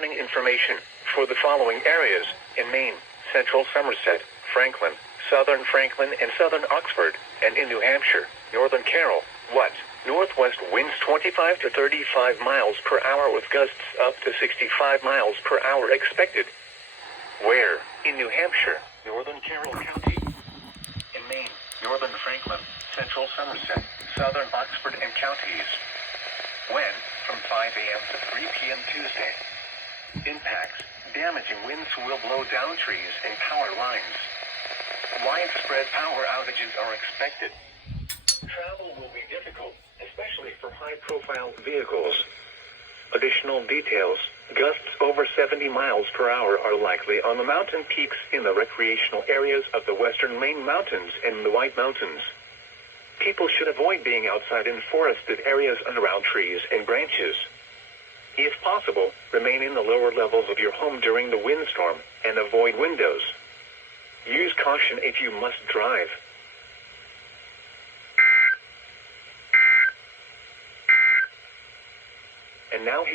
warning information for the following areas in Maine: Central Somerset, Franklin, Southern Franklin and Southern Oxford, and in New Hampshire, Northern Carroll. What? Northwest winds 25 to 35 miles per hour with gusts up to 65 miles per hour expected. Where? In New Hampshire, Northern Carroll County. In Maine, Northern Franklin, Central Somerset, Southern Oxford and counties. When? From 5 a.m. to 3 p.m. Tuesday. Impacts: damaging winds will blow down trees and power lines. Widespread power outages are expected. Travel will be difficult, especially for high-profile vehicles. Additional details: gusts over 70 miles per hour are likely on the mountain peaks in the recreational areas of the western Maine Mountains and the White Mountains. People should avoid being outside in forested areas and around trees and branches. If possible, remain in the lower levels of your home during the windstorm and avoid windows. Use caution if you must drive. And now